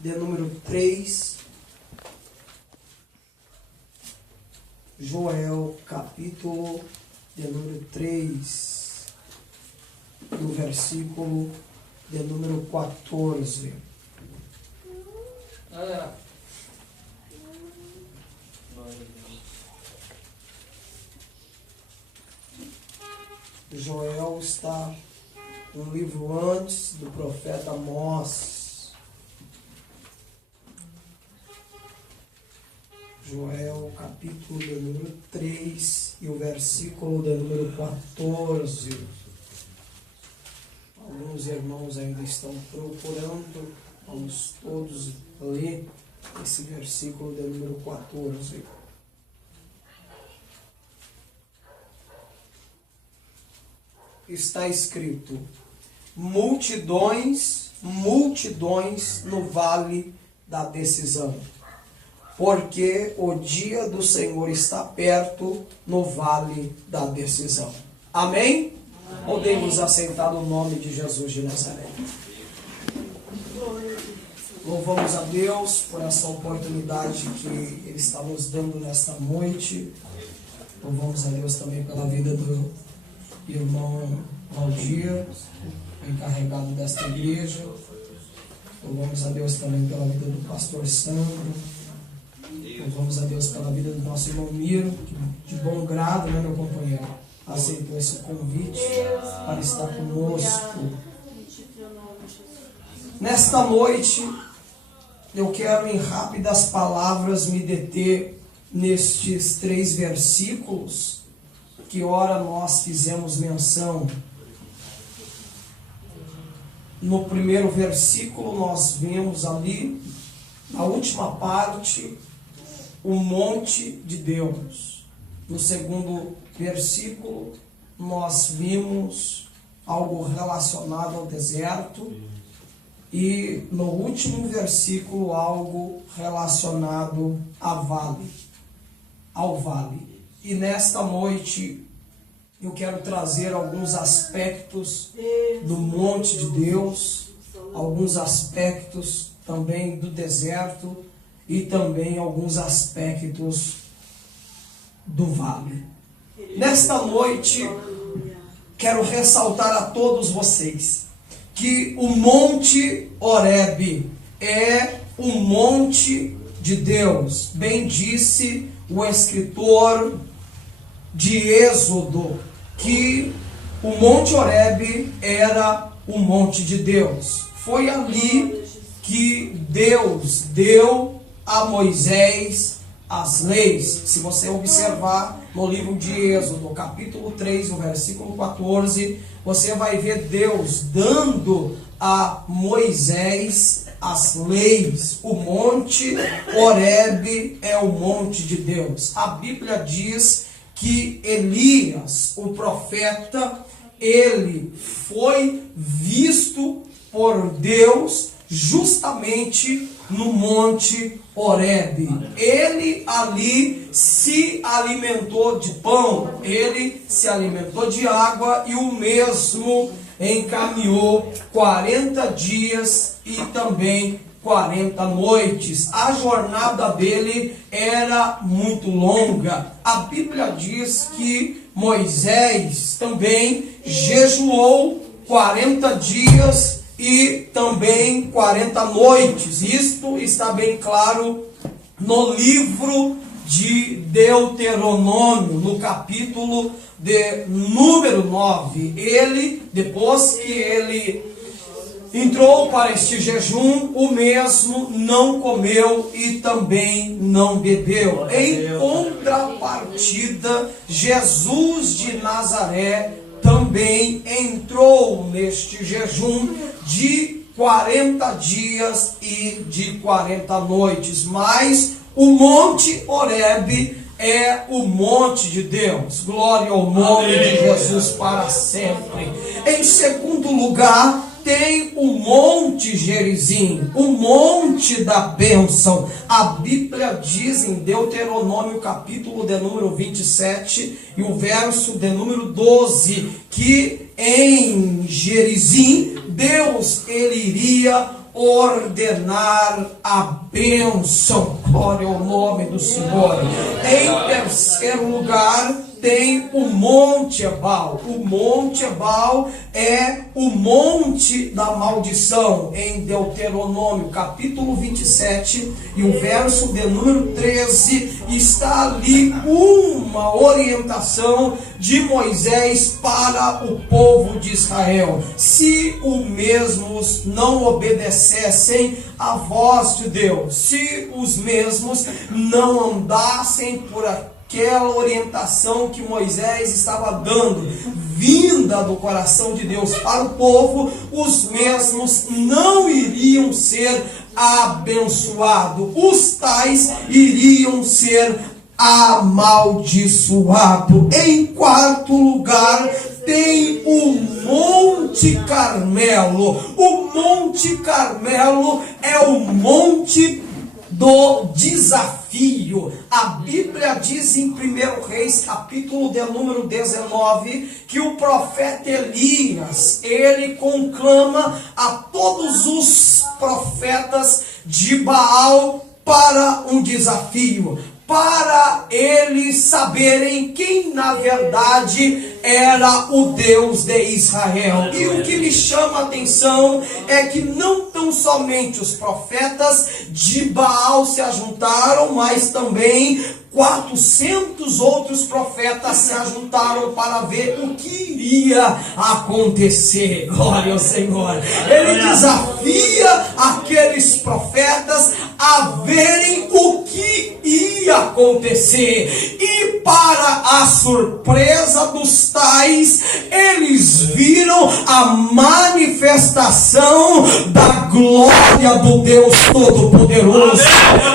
de número 3. Joel, capítulo de número 3, no versículo de número 14. Joel está um livro antes do profeta Amós. Joel, capítulo de número 3 e o versículo de número 14. Alguns irmãos ainda estão procurando, vamos todos ler esse versículo de número 14. Está escrito: multidões, multidões no vale da decisão, porque o dia do Senhor está perto no vale da decisão. Amém? Podemos assentar no nome de Jesus de Nazaré. Louvamos a Deus por essa oportunidade que Ele está nos dando nesta noite. Louvamos a Deus também pela vida do irmão Valdir, encarregado desta igreja. Louvamos a Deus também pela vida do pastor Sandro. Louvamos a Deus pela vida do nosso irmão Miro, que de bom grado, né, meu companheiro, aceitou esse convite para estar conosco. Nesta noite, eu quero em rápidas palavras me deter nestes 3 versículos que ora nós fizemos menção. No primeiro versículo nós vemos ali, na última parte, o monte de Deus. No segundo versículo nós vimos algo relacionado ao deserto. E no último versículo algo relacionado ao vale. E nesta noite eu quero trazer alguns aspectos do monte de Deus, alguns aspectos também do deserto e também alguns aspectos do vale. Nesta noite quero ressaltar a todos vocês que o Monte Horebe é o monte de Deus. Bem disse o escritor de Êxodo que o Monte Horebe era o monte de Deus. Foi ali que Deus deu a Moisés as leis. Se você observar no livro de Êxodo, capítulo 3, no versículo 14, você vai ver Deus dando a Moisés as leis. O Monte Horebe é o monte de Deus. A Bíblia diz que Elias, o profeta, ele foi visto por Deus justamente no Monte Horebe. Ele ali se alimentou de pão, ele se alimentou de água e o mesmo encaminhou 40 dias e também 40 noites. A jornada dele era muito longa. A Bíblia diz que Moisés também jejuou 40 dias e também 40 noites. Isto está bem claro no livro de Deuteronômio, no capítulo de número 9. Ele, depois que ele entrou para este jejum, o mesmo não comeu e também não bebeu. Em contrapartida, Jesus de Nazaré também entrou neste jejum de 40 dias e de 40 noites. Mas o Monte Horebe é o monte de Deus. Glória ao nome de Jesus para sempre. Em segundo lugar, tem o Monte Gerizim, o monte da bênção. A Bíblia diz em Deuteronômio, capítulo de número 27 e o verso de número 12, que em Gerizim Deus ele iria ordenar a bênção. Glória ao nome do Senhor. Em terceiro lugar, tem o Monte Ebal. O Monte Ebal é o monte da maldição. Em Deuteronômio capítulo 27 e o verso de número 13, está ali uma orientação de Moisés para o povo de Israel. Se os mesmos não obedecessem à voz de Deus, se os mesmos não andassem por aquela orientação que Moisés estava dando, vinda do coração de Deus para o povo, os mesmos não iriam ser abençoados, os tais iriam ser amaldiçoados. Em quarto lugar, tem o Monte Carmelo. O Monte Carmelo é o monte do desafio. A Bíblia diz em 1 Reis, capítulo de número 19, que o profeta Elias, ele conclama a todos os profetas de Baal para um desafio, para eles saberem quem na verdade era o Deus de Israel. E o que me chama a atenção é que não tão somente os profetas de Baal se ajuntaram, mas também 400 outros profetas se ajuntaram para ver o que iria acontecer. Glória ao Senhor. Ele desafia aqueles profetas a verem o que ia acontecer. E para a surpresa dos tais, eles viram a manifestação da glória do Deus Todo-Poderoso.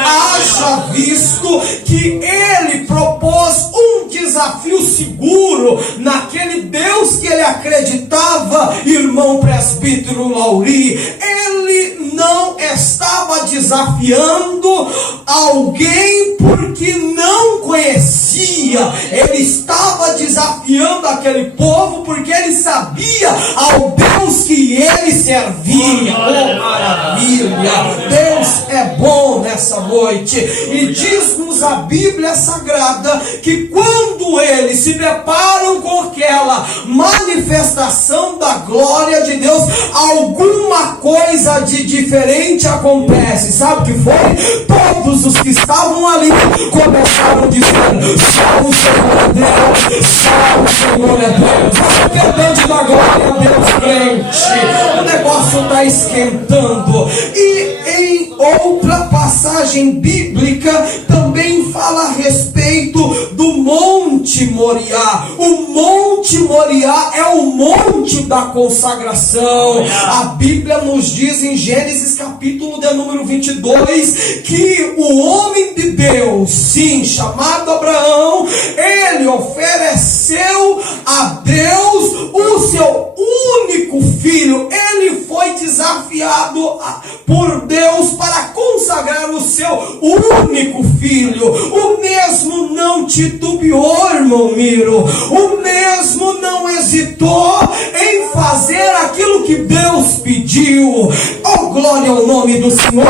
Haja visto que ele propôs um desafio seguro naquele Deus que ele acreditava, irmão presbítero Lauri. Ele não estava desafiando alguém porque não conhecia. Ele estava desafiando aquele povo porque ele sabia ao Deus que ele servia. Oh, maravilha! Deus é bom nessa noite. E diz-nos a Bíblia Sagrada que quando eles se deparam com aquela manifestação da glória de Deus, alguma coisa de diferente acontece. Sabe o que foi? Todos os que estavam ali começaram dizendo: só o Senhor é Deus, só o Senhor é Deus. Depende da glória a Deus, crente. O negócio está esquentando. E em outra passagem bíblica também fala a respeito do Monte Moriá. O Monte Moriá é o monte da consagração. A Bíblia nos diz em Gênesis capítulo de número 22 que o homem de Deus, sim, chamado Abraão, ele ofereceu a Deus o seu único filho. Ele foi desafiado por Deus para consagrar o seu único filho. O mesmo não titubeou, irmão Miro. O mesmo não hesitou em fazer aquilo que Deus pediu. Oh, glória ao nome do Senhor.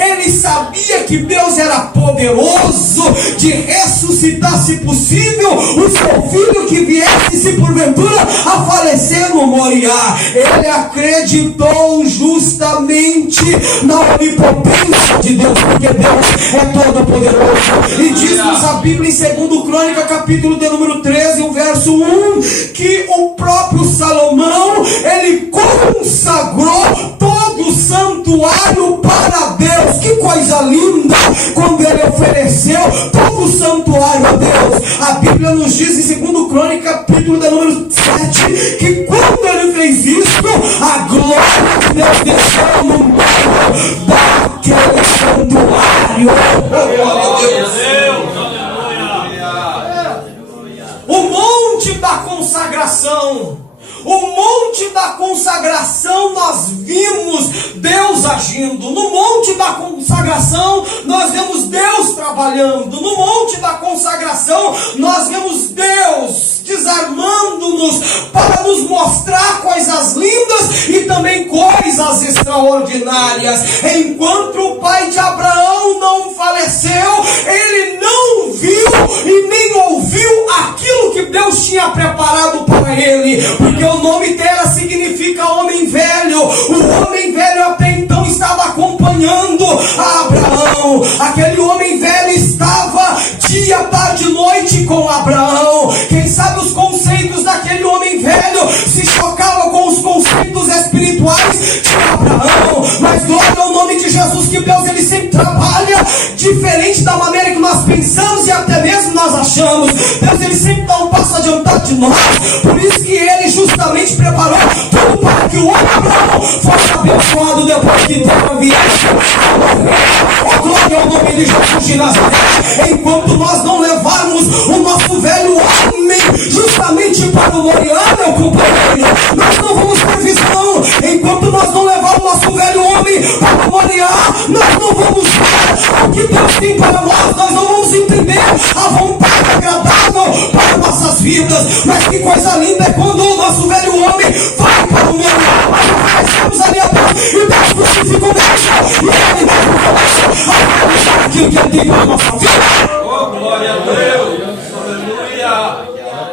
Ele sabia que Deus era poderoso de ressuscitar, se possível, o seu filho que viesse, se porventura, a falecer no Moriá. Ele acreditou justamente na onipotência de Deus, porque Deus é todo poderoso. E diz-nos a Bíblia em 2 Crônica, capítulo de número 13, o verso 1, que o próprio Salomão, ele consagrou todo o santuário para Deus. Que coisa linda! Quando ele ofereceu todo o santuário a Deus. A Bíblia nos diz em 2 Crônica, capítulo de número 7, que quando ele fez isso, a glória de Deus desceu no meio daquele santuário. Oh, Deus! O monte da consagração. O monte da consagração nós vimos Deus agindo. No monte da consagração nós vemos Deus trabalhando. No monte da consagração nós vemos Deus desarmando-nos para nos mostrar coisas lindas e também coisas extraordinárias. Enquanto o pai de Abraão não faleceu, ele não viu e nem ouviu aquilo que Deus tinha preparado para ele, porque o nome dela significa homem velho. O homem velho até então estava acompanhando a Abraão. Aquele homem velho estava dia, tarde e noite com Abraão. Quem sabe os conceitos daquele homem velho se chocavam com os conceitos espirituais de Abraão. Mas glória ao nome de Jesus, que Deus ele sempre trabalha diferente da maneira que nós pensamos e até mesmo nós achamos. Deus ele sempre dá um passo adiantado de nós. Por isso que ele justamente preparou tudo para que o homem Abraão fosse abençoado depois que teve a viagem a morrer. Glória ao nome de Jesus de Nazaré. Enquanto nós não levarmos o nosso velho homem justamente para o Moriá, meu companheiro, nós não vamos ter visão. Enquanto nós não levarmos o nosso velho homem para o Moriá, nós não vamos ver o que Deus tem para nós. Nós não vamos entender a vontade agradável para nossas vidas. Mas que coisa linda é quando o nosso velho homem vai para o Moriá. Nós estamos ali a Deus e Deus crucifica o mesmo. E ele mesmo começa a realizar aquilo que ele tem para a nossa vida. Oh, glória a Deus! Aleluia!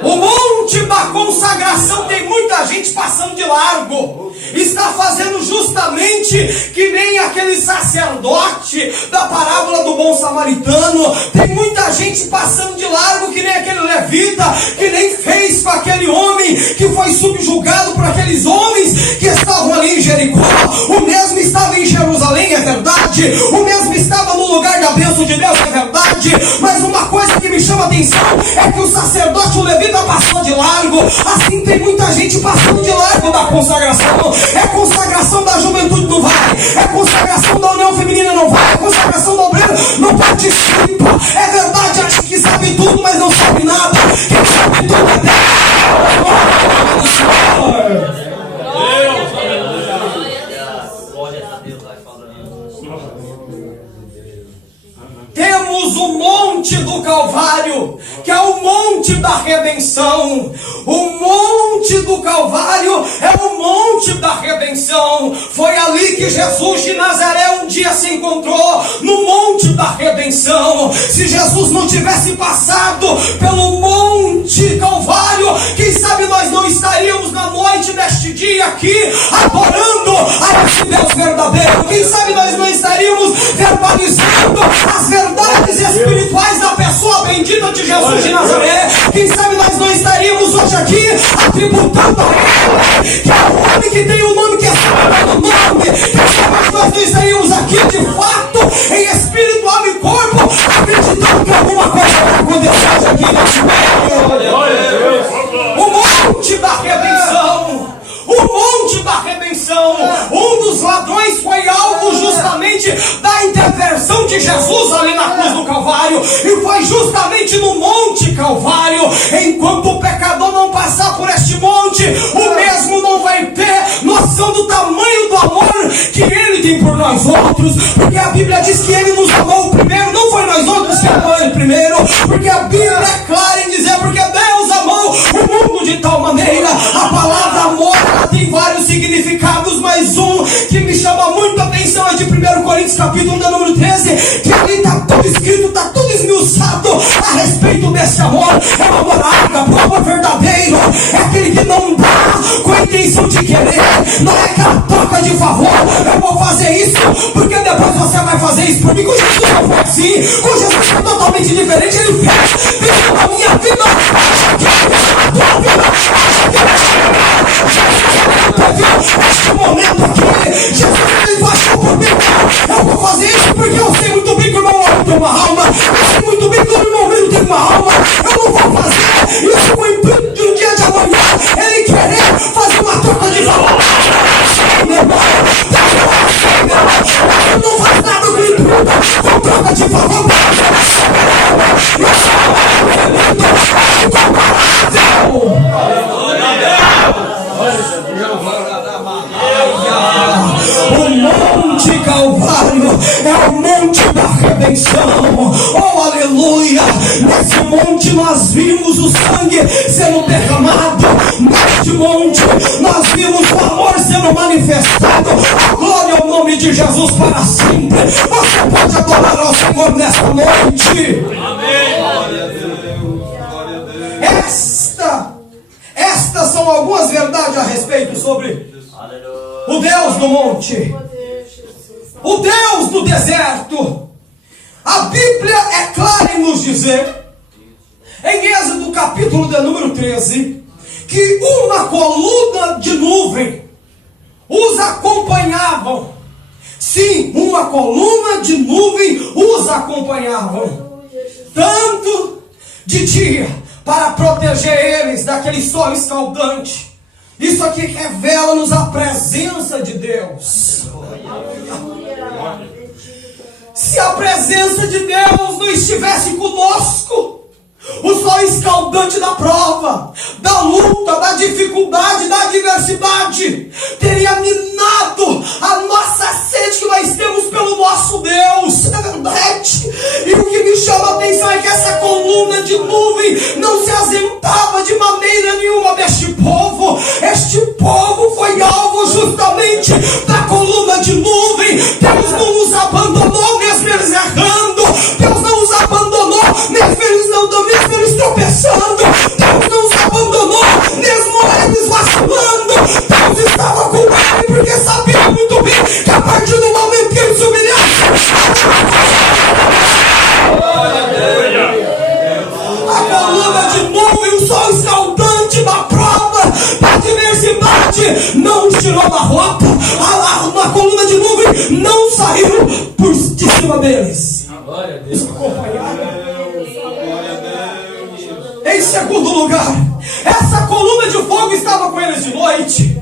O monte da consagração tem muita gente passando de largo. Está fazendo justamente que nem aquele sacerdote da parábola do bom samaritano. Tem muita gente passando de largo que nem aquele levita, que nem fez com aquele homem que foi subjugado por aqueles homens que estavam ali em Jericó. O mesmo estava em Jerusalém, é verdade. O mesmo estava no lugar da bênção de Deus, é verdade. Mas uma coisa que me chama a atenção é que o sacerdote, o levita, passou de largo. Assim tem muita gente passando de largo da consagração. É consagração da juventude, não vai. É consagração da união feminina, não vai. É consagração da obreira, não participa. É verdade, acha que sabe tudo, mas não sabe nada. Quem sabe tudo é Deus. Temos o monte do Calvário, que é o monte da redenção. O monte do Calvário é o monte da redenção. Foi ali que Jesus de Nazaré um dia se encontrou, no monte da redenção. Se Jesus não tivesse passado pelo monte Calvário, quem sabe nós não estaríamos na noite deste dia aqui, adorando a esse Deus verdadeiro. Quem sabe nós não estaríamos verbalizando as verdades espirituais da pessoa bendita de Jesus de Nazaré. Quem sabe nós não estaríamos hoje aqui atributando a Ele, que é o homem que tem o nome que é sobre todo nome. Quem sabe nós não estaríamos aqui de fato, em espírito, alma e corpo, acreditando que alguma coisa vai acontecer aqui nesse meio. O monte da redenção. O monte da redenção. Um dos ladrões foi alvo justamente da intervenção de Jesus ali na cruz do Calvário. E foi justamente no monte Calvário. Enquanto o pecador não passar por este monte, o mesmo não vai ter noção do tamanho do amor que Ele tem por nós outros. Porque a Bíblia diz que Ele nos amou primeiro. Não foi nós outros que amamos Ele primeiro. Porque a Bíblia é clara em dizer: porque Deus amou o mundo de tal maneira. A palavra amor tem vários significados, mas um que me chama muito a atenção é de 1 Coríntios capítulo número 13, que ali está tudo escrito, está tudo esmiuçado a respeito desse amor. É o amor ágape, o amor verdadeiro, é aquele que não dá com a intenção de querer, não é aquela troca de favor. Eu vou fazer isso porque depois você vai fazer isso por mim. Com Jesus não foi assim, com Jesus foi totalmente diferente. Ele fez dentro da minha vida, este momento aqui, Jesus ele passou por mim. Eu vou fazer isso porque eu sei muito bem que o meu irmão tem uma alma. Eu sei muito bem que o meu irmão tem uma alma. Eu não vou fazer isso com o intuito de um dia de amanhã ele querer fazer uma troca de favor. Não faz nada com intuito com troca de favor. O monte Calvário é o monte da redenção. benção. Oh, aleluia. Nesse monte nós vimos o sangue sendo derramado. Neste monte nós vimos o amor sendo manifestado. A glória ao nome de Jesus para sempre. Você pode adorar ao Senhor nesta noite. Amém. Glória a Deus. Glória a Deus. Estas são algumas verdades a respeito sobre o Deus do monte, o Deus do deserto. A Bíblia é clara em nos dizer, em Êxodo capítulo de número 13, que uma coluna de nuvem os acompanhavam. Sim, uma coluna de nuvem os acompanhavam, tanto de dia, para proteger eles daquele sol escaldante. Isso aqui revela-nos a presença de Deus. Se a presença de Deus não estivesse conosco, o sol escaldante da prova, da luta, da dificuldade, da adversidade, teria minado a nossa sede que nós temos pelo nosso Deus. É verdade. E o que me chama a atenção é que essa coluna de nuvem não se ausentava de maneira nenhuma deste povo. Este povo foi alvo justamente da coluna de nuvem. Deus não os abandonou, mesmo eles errando. Deus não os abandonou, mesmo eles tropeçando. Deus não os abandonou, mesmo eles vacilando. Deus estava com ele, porque sabia muito bem que a partir do momento que eles se humilhassem, a coluna de nuvem, o sol escaldante da prova, da adversidade, não os tirou da rota. A coluna de nuvem não saiu de cima deles. Eles acompanharam. Em segundo lugar, essa coluna de fogo estava com eles de noite.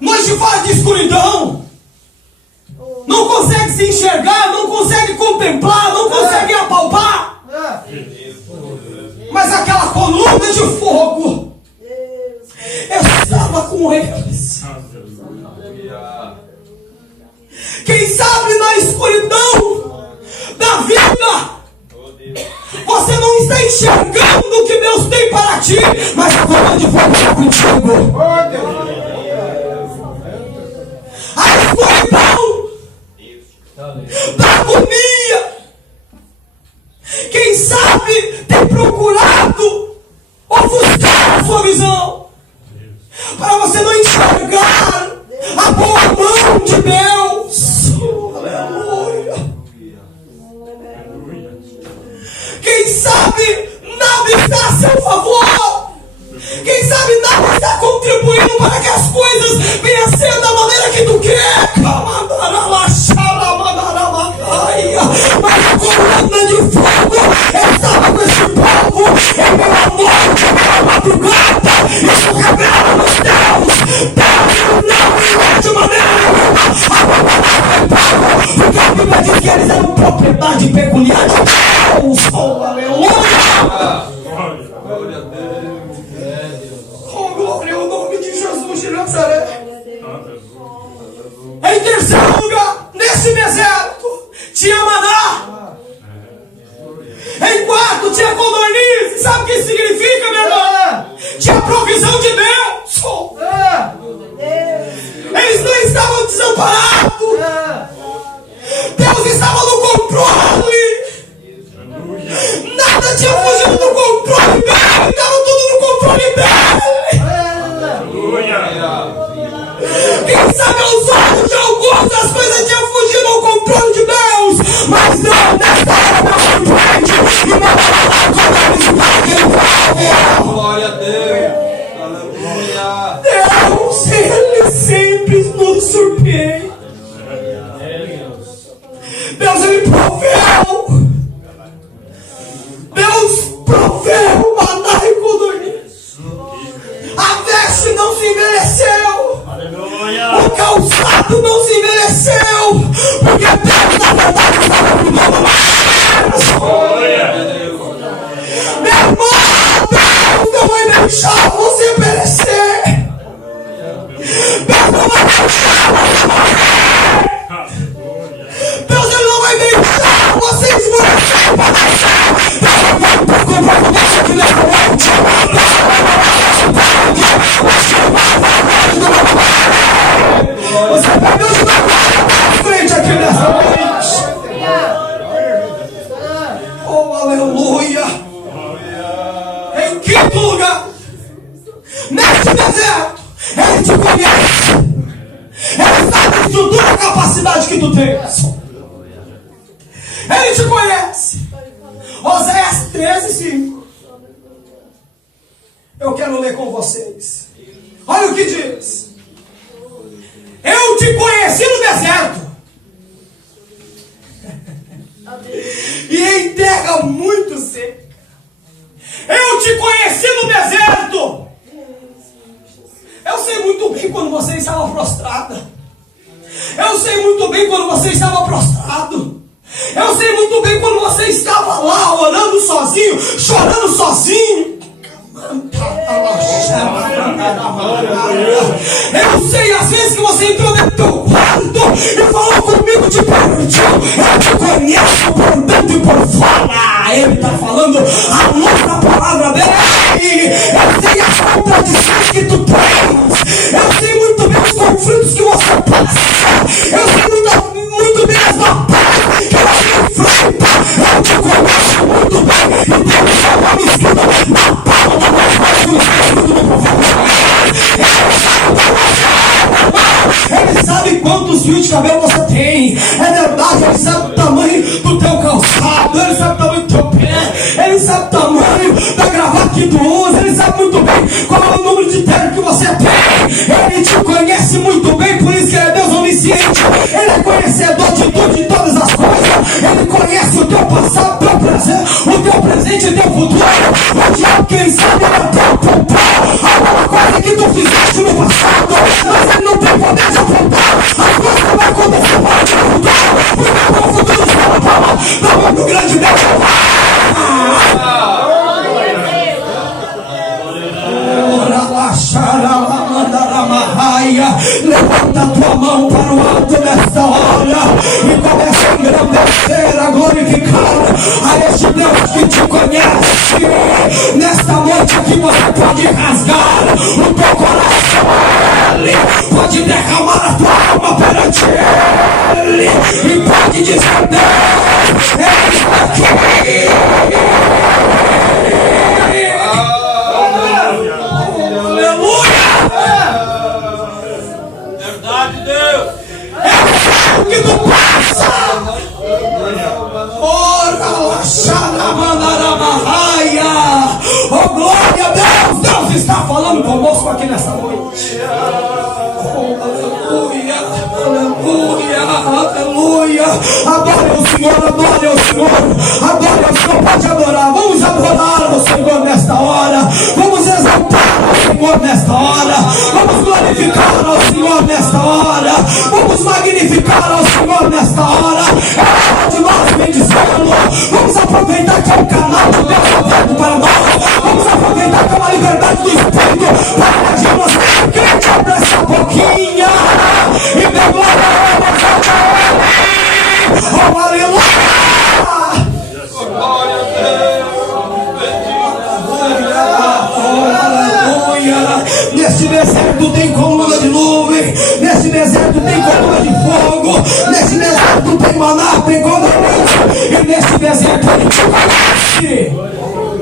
Noite de escuridão. Não consegue se enxergar, não consegue contemplar, não consegue apalpar. Mas aquela coluna de fogo estava com eles. Quem sabe na escuridão da vida você não está enxergando o que Deus tem para ti, mas a coluna de fogo está contigo. A escuridão da agonia, quem sabe tem procurado ofuscar a sua visão, para você não enxergar a boa mão de Deus. Aleluia. Quem sabe nada está a seu favor. Quem sabe nada está contribuindo para que as coisas venham a ser da maneira que tu quer. Mas a coluna de fogo estava com esse povo em meio à noite, em meio à madrugada. Isso revela nos Deus. Deus não é de maneira nenhuma. Porque a Bíblia diz que eles eram propriedade peculiar de Deus. Oh, aleluia. Glória a Deus. Oh, glória ao nome de Jesus de Nazaré. Em terceiro lugar, nesse deserto, tinha maná. Em quarto, tinha codorniz. Sabe o que isso significa, meu irmão? Tinha provisão de Deus. Oh. Eles não estavam desamparados. Deus estava no controle. Nada tinha fugido do controle dele. Estava tudo no controle dele. Quem sabe aos olhos de alguns as coisas tinham fugido ao controle de Deus, mas não, nesta hora Deus surpreende e manda falar com eles. Glória a Deus. Aleluia. Deus, Ele sempre nos surpreende. Deus, Ele proveu. Deus proveu maná e codorniz. A veste não se envelheceu. O calçado não se envelheceu. Porque Deus, na verdade, estava cuidando mais. Meu irmão, Deus não vai deixar você perecer. Deus não vai deixar você morrer. estrutura a capacidade que tu tens. Ele te conhece. Oséias 13:5. Eu quero ler com vocês. Olha o que diz. Eu te conheci no deserto. E em terra muito seca. Eu te conheci no deserto. Eu sei muito bem quando você estava prostrada. Eu sei muito bem quando você estava prostrado. Eu sei muito bem quando você estava lá orando sozinho, chorando sozinho. Eu sei às vezes que você entrou dentro do teu quarto e falou comigo de perto. Eu te conheço por dentro e por fora. Ele está falando a luz da palavra dele. Eu sei as contradições que tu tens. Eu sei muito bem os conflitos que você passa. Eu sei muito bem as batalhas que você enfrenta. Eu te conheço muito bem. E Deus chama me escrito na palma da minha mão. Ele sabe quantos fios de cabelo você tem. É verdade, ele sabe o tamanho do teu calçado. Ele sabe o tamanho do teu pé. Ele sabe o tamanho da gravata que tu usa. Ele sabe muito bem qual é o número de terno que você tem. Ele te conhece muito bem, por isso que ele é Deus onisciente. Ele é conhecedor de tudo, de todas as coisas. Ele conhece o teu passado, o teu presente e o teu futuro. O diabo, quem sabe, é o teu poupar. Alguma coisa que tu fizeste no passado, mas ele não tem poder de apontar as coisas que vai acontecer para o teu futuro. Porque o futuro está na palma da mão do grande Deus. Levanta a tua mão para o alto nesta hora e começa a engrandecer, a glorificar a este Deus que te conhece. Nesta noite aqui você pode rasgar o teu coração a Ele, pode derramar a tua alma perante Ele e pode dizer: Deus, Ele está aqui. O que tu passa? Ora, xaramandaramaia. Oh, glória a Deus! Deus está falando conosco aqui nessa noite. Oh, aleluia, aleluia, aleluia. Adore o Senhor, adore o Senhor. Adore o Senhor, pode adorar. Vamos adorar o Senhor nesta hora. Vamos exaltar o Senhor nesta hora. Vamos glorificar ao Senhor nesta hora. Vamos magnificar ao Senhor nesta hora. É hora de nós bendizê-lo. Vamos aproveitar que é um canal de Deus aberto para nós. Vamos aproveitar que é uma liberdade do Espírito para agirmos. Crente, abre essa boquinha e dê glória a Ele. Oh, aleluia! Nesse deserto tem coluna de nuvem. Nesse deserto tem coluna de fogo. Nesse deserto tem maná, tem codorniz. E nesse deserto ele te conhece.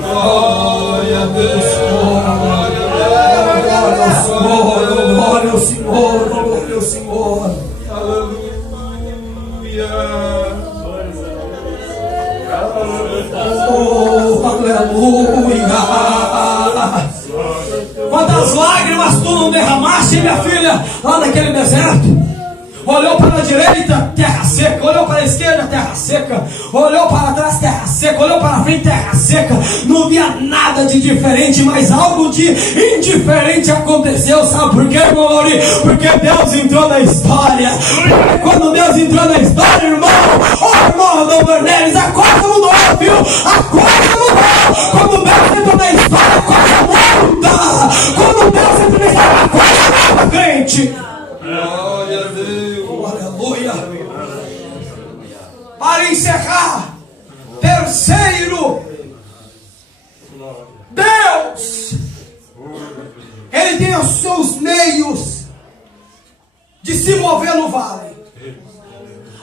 Glória a Deus. Glória ao Senhor. Glória ao Senhor. Aleluia. Oh, aleluia. Quantas lágrimas tu não derramaste, minha filha, lá naquele deserto? Olhou para a direita, terra seca. Olhou para a esquerda, terra seca. Olhou para trás, terra seca. Olhou para frente, terra seca. Não via nada de diferente, mas algo de indiferente aconteceu. Sabe por quê, meu Lori? Porque Deus entrou na história. Porque quando Deus entrou na história, irmão, oh, irmão Adão Berneres, a coisa mudou, viu? A coisa mudou. Quando Deus entrou na história, a coisa muda. Quando Deus entrou na história, a coisa muda, crente. Glória a Deus. Aleluia. Para encerrar, terceiro, Deus, Ele tem os seus meios de se mover no vale.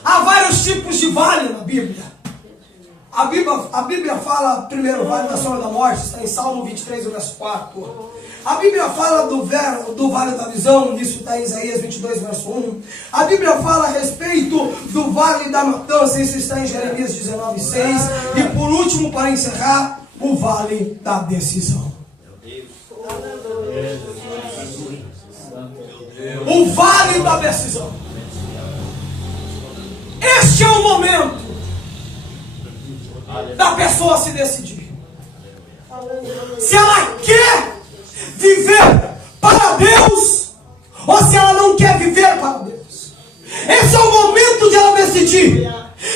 Há vários tipos de vale na Bíblia. A Bíblia fala, primeiro, vale da sombra da morte, está em Salmo 23, verso 4. A Bíblia fala do vale da visão, isso está em Isaías 22, verso 1. A Bíblia fala a respeito do vale da matança, isso está em Jeremias 19, 6. E por último, para encerrar, o vale da decisão. O vale da decisão. Este é o momento da pessoa se decidir. Se ela quer viver para Deus ou se ela não quer viver para Deus. Esse é o momento de ela decidir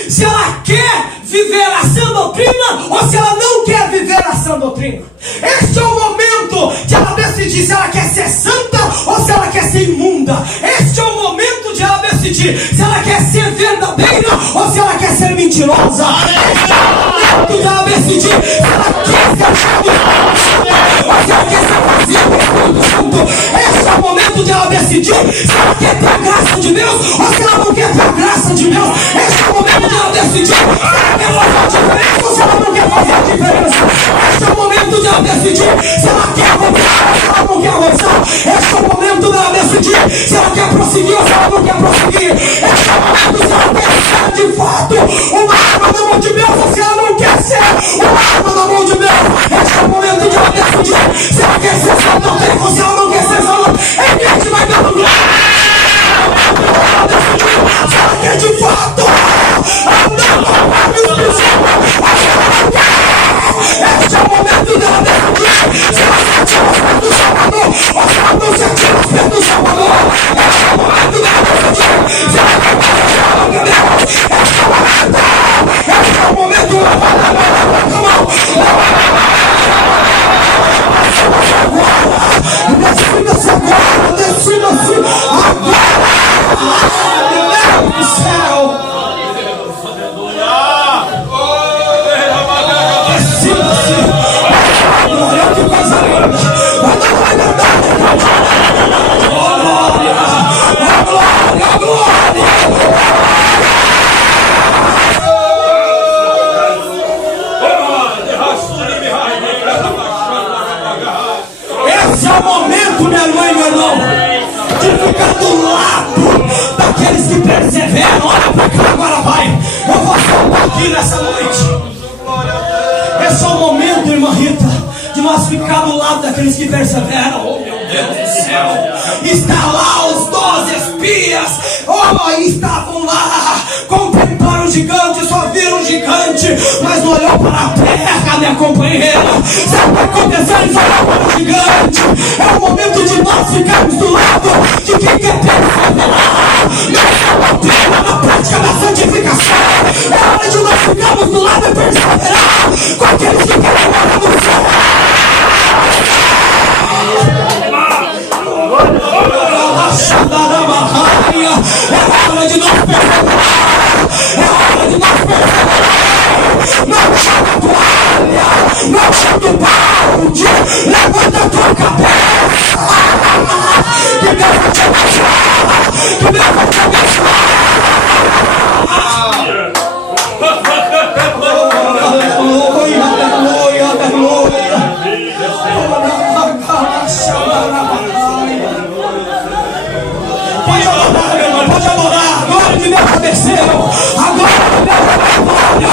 se ela quer viver a sã doutrina ou se ela não quer viver a sã doutrina. Este é o momento de ela decidir se ela quer ser santa ou se ela quer ser imunda. Este é o momento de ela decidir se ela quer ser verdadeira ou se ela quer ser mentirosa. Este é o momento de ela decidir se ela quer ser ou se ela quer ser vazia do Espírito Santo. Este é o momento de ela decidir se ela quer ter a graça de Deus ou se ela não quer ter a graça de Deus. Este é o momento de ela decidir se ela quer fazer a diferença ou se ela não quer fazer a diferença. Este é o momento de ela decidir se ela quer avançar ou se ela não quer avançar. Este é o momento de ela decidir se ela quer prosseguir ou se ela não quer prosseguir. Este é o momento se ela quer ser de fato uma arma na mão de Deus ou se ela não quer ser uma arma na mão de Deus. Este é o momento de ela decidir se ela quer ser santa ou se ela não quer ser santa. É que a gente vai dando glória. Se ela quer de fato andar com o Espírito Santo. Este é o momento dela decidir se ela quer tirar os pés do Salvador ou se ela não quer tirar os pés do Salvador. Este é o momento dela decidir se ela quer fazer a obra de Deus. Este é o momento. Este é o momento dela fazer a mão. Decida-se agora. Decida-se agora. Meu Deus do céu. Decida-se. Glória, que coisa linda. Vai dar liberdade. Glória, glória, glória. Esse é o momento, minha irmã e meu irmão, de ficar do lado daqueles que perseveram. Olha pra cá, agora vai. Eu vou soltar aqui nessa noite. Esse é o momento, irmã Rita, de nós ficar do lado daqueles que perseveram. Oh, meu Deus do céu. Está lá os 12 espias. Oh, estavam lá, contemplaram o gigante, só viram o gigante, mas não olhou para a terra, minha companheira. Sabe o que aconteceu? Eles olharam para o gigante. É o momento de nós ficarmos do lado de quem quer perseverar na doutrina, na prática da santificação. É hora de nós ficarmos do lado e perseverar com aqueles que querem morar no céu. É hora de nós perseverar. É hora de nós perseverar. Não joga a toalha, não joga o balde. Levanta a tua cabeça. Que Deus vai te abençoar. Que Deus vai te abençoar. Aleluia, aleluia, aleluia. Pode adorar, meu irmão, pode adorar. A glória de Deus aconteceu. A glória de Deus aconteceu. A glória, a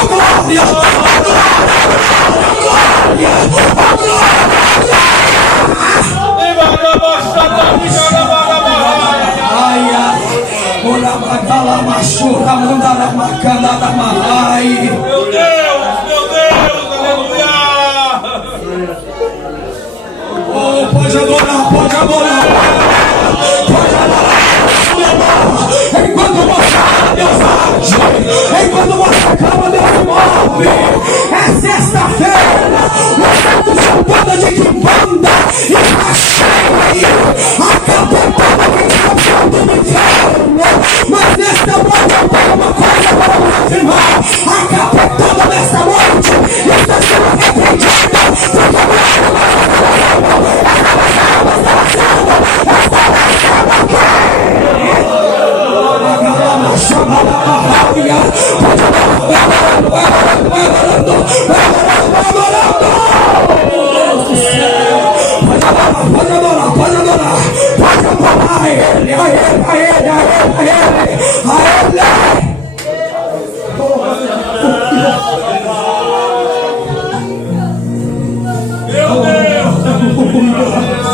Meu Deus, aleluia. Oh, pode adorar, pode adorar. Pode adorar. Enquanto você ama, Deus age. Enquanto você clama, Deus move. É sexta-feira. O santo champada de quimbanda está cheio aí. A capetada que está vendo no inferno. Mas nesta noite eu tenho uma coisa para você afirmar. A capetada nesta noite está sendo repreendida. Porque a glória vai ser chamar a barraia.